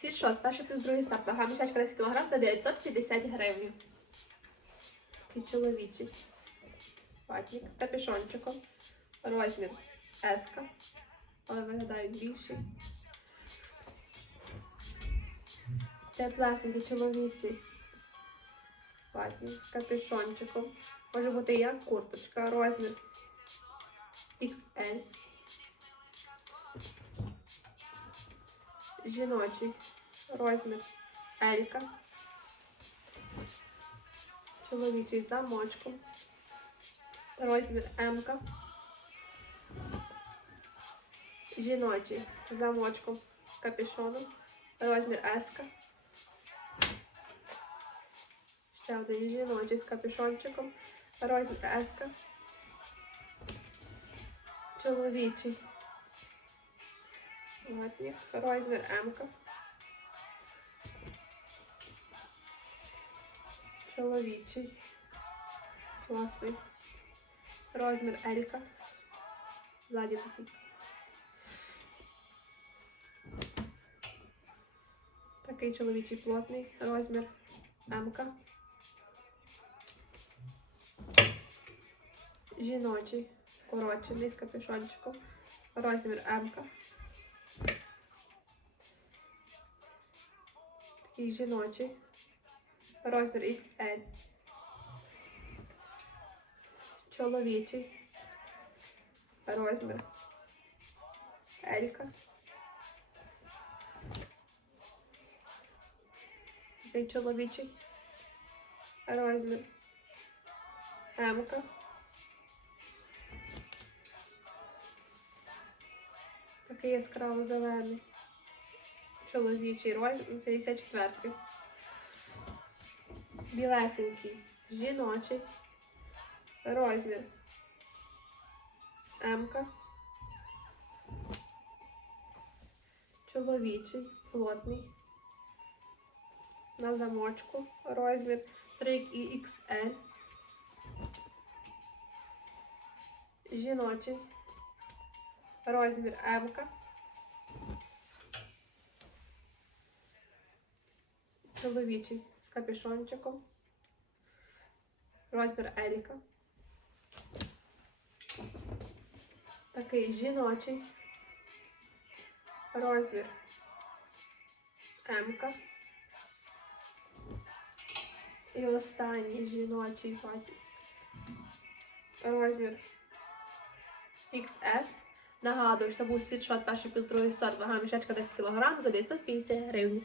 Світшот, перший плюс другий сорт. Вага мішечка 10 кг за 950 гривень. Такий чоловічий. Ватник з капюшончиком. Розмір S, але виглядають більші. Теплесенький чоловічий. Ватник з капюшончиком. Може бути як курточка. Розмір XL. Жіночий розмір Елька. Чоловічий з замочком. Розмір М-ка. Жіночий з замочком капюшоном. Розмір С. Ще один жіночий з капюшончиком. Розмір С. Чоловічий. Ватник. Розмір М. Чоловічий. Класний. Розмір Елька. Ззаді такий. Такий чоловічий плотний. Розмір М. Жіночий. Коротшений з капюшончиком. Розмір М. Такий жіночий. Розмір XL. Чоловічий. Розмір. Елька. Такий чоловічий. Розмір. М-ка. Такий яскраво зелений. Чоловічий розмір 54. Білесенький. Жіночий. Розмір. М-ка. Чоловічий, плотний. На замочку. Розмір 3XL. Жіночий. Розмір М-ка. Чоловічий з капюшончиком. Розмір Еліка. Такий жіночий. Розмір М-ка. І останній жіночий патік. Розмір XS. Нагадую, що це був світшот перший плюс другий сорт. Вага мішечка 10 кг за 950 гривень.